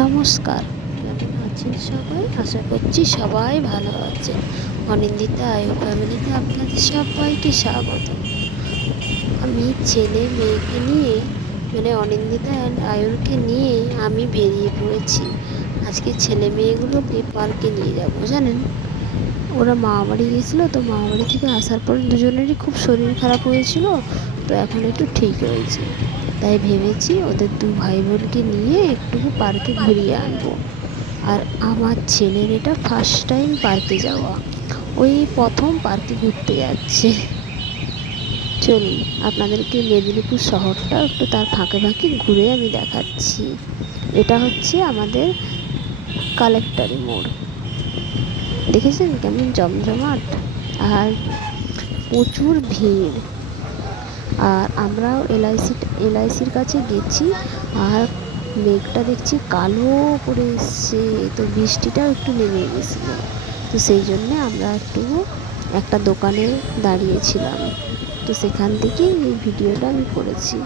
নমস্কার, কেমন আছেন সবাই? আশা করছি সবাই ভালো আছেন। অনিন্দিতা আয়ু ফ্যামিলিতে আপনাদের সবাইকে স্বাগত। আমি ছেলে মেয়েকে নিয়ে অনিন্দিতা অ্যান্ড আয়ুরকে নিয়ে আমি বেরিয়ে পড়েছি। আজকে ছেলে মেয়েগুলোকে পার্কে নিয়ে যাব। জানেন, ওরা মামাবাড়ি গেছিলো, তো মামাবাড়ি থেকে আসার পর দুজনেরই খুব শরীর খারাপ হয়েছিল, তো এখন একটু ঠিক হয়েছে। তাই ভেবেছি ওদের দু ভাই বোনকে নিয়ে একটু পার্কে ঘুরিয়ে আনবো। আর আমার ছেলের এটা ফার্স্ট টাইম পার্কে যাওয়া, ওই প্রথম পার্কে ঘুরতে যাচ্ছে। চলুন আপনাদেরকে মেদিনীপুর শহরটা একটু তার ফাঁকে ফাঁকে ঘুরে আমি দেখাচ্ছি। এটা হচ্ছে আমাদের কালেক্টরি মোড়। দেখেছেন কেমন জমজমাট, আর প্রচুর ভিড়। আর আমরাও এলআইসির কাছে গেছি, আর মেঘটা দেখছি কালো করে এসছে, তো বৃষ্টিটাও একটু নেমে গেছিল। তো সেই জন্যে আমরা একটা দোকানে দাঁড়িয়েছিলাম, তো সেখান থেকে এই ভিডিওটা আমি করেছি।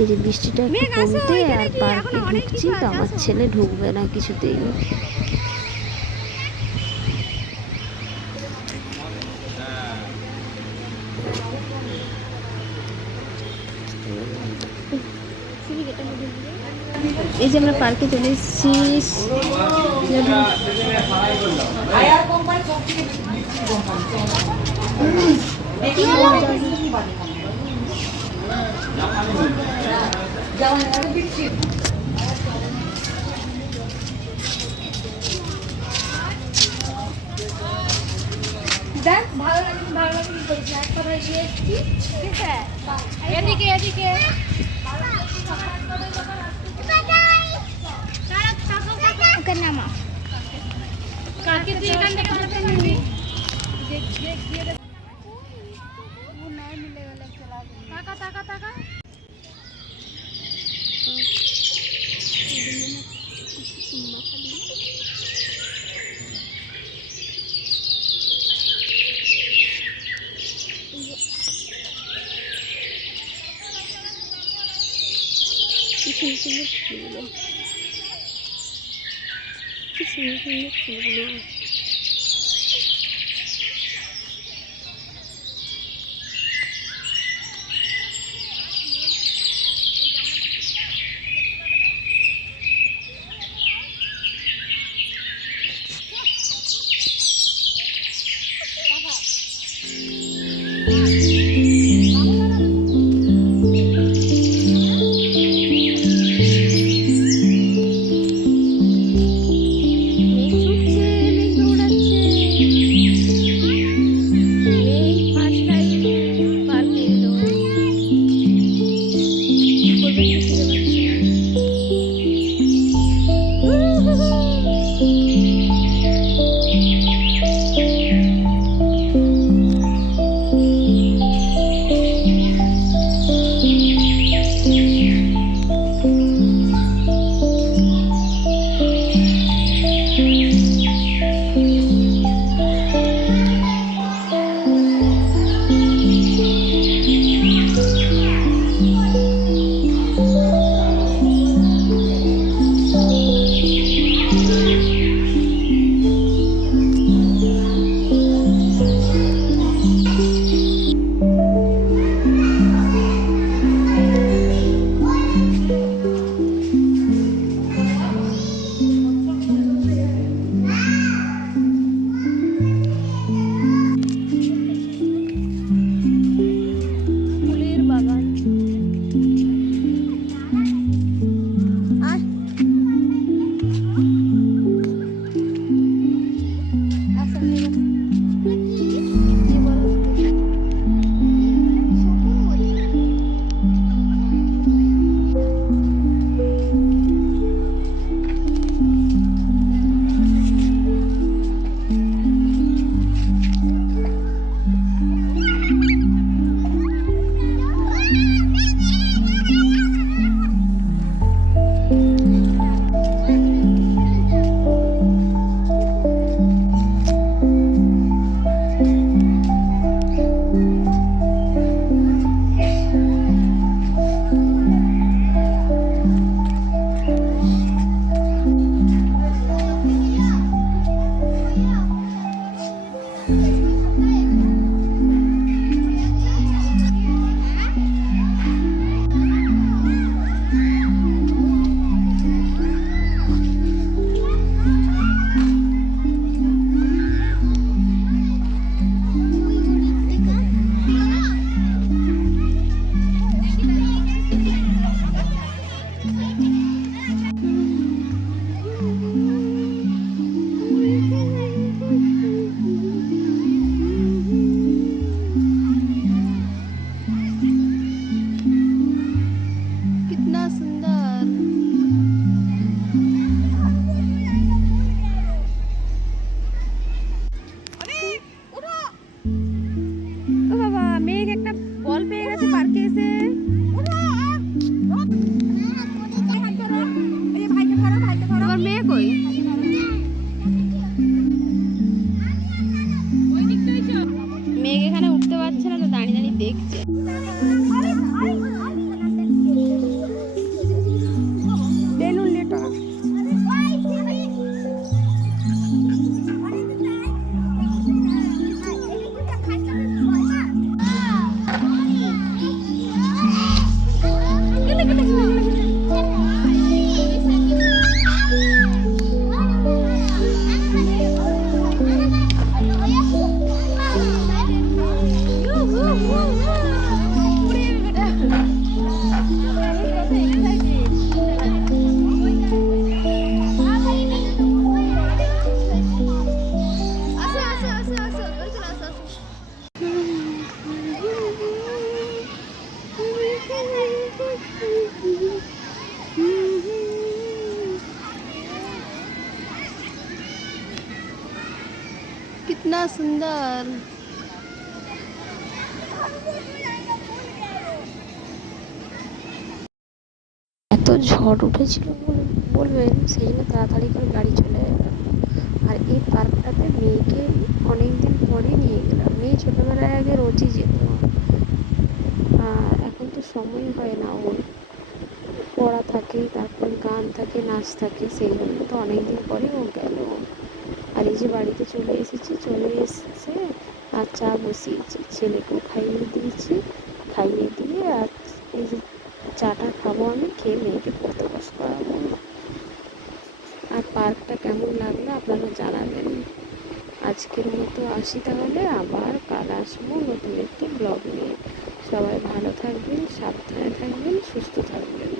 এই যে বৃষ্টিটা একটু কমতে আর পার্কে ঢুকছি, তো আমার ছেলে ঢুকবে না কিছুতেই। এই যে আমরা পার্কে চলে এসেছি। দেখ ভালো লাগে ভালো লাগে কি করছিস, একটা ভাই দিয়ে এসেছি, ঠিক আছে এদিকে এদিকে ওকে নামা কাকে তুই এখান থেকে বলতে নিবি দিয়ে দে ও নাই মিলে গেলে চলা টাকা টাকা টাকা কি সুন্দর সুন্দর ফুলগুলো, কি সুন্দর সুন্দর ফুলগুলো। মেঘ कितना सुंदर। এত ঝড় উঠেছিল বলবেন, সেই জন্য তাড়াতাড়ি করে গাড়ি চলে এলাম। আর এই পার্কটাতে মেয়েকে অনেক দিন পরে নিয়ে গেলাম। মেয়ে ছোটোবেলায় আগে রোজই যেত, আর এখন তো সময় হয় না, ওর পড়া থাকে, তারপর গান থাকে, নাচ থাকে, সেই জন্য তো অনেক দিন পরে ও গেল। আর এই যে বাড়িতে চলে এসেছি, চলে এসছে আর চা বসিয়েছি, ছেলেকেও খাইয়ে দিয়েছি, খাইয়ে দিয়ে আর এই যে চাটা খাবো, আমি খেয়ে মেয়েকে পড়তে বস করাবো। আর পার্কটা কেমন লাগলো আপনারা জানাবেন। আজকের মতো আসি তাহলে, আবার কাল আসবো নতুন একটি ব্লগ নিয়ে। সবাই ভালো থাকবেন, সাবধানে থাকবেন, সুস্থ থাকবেন।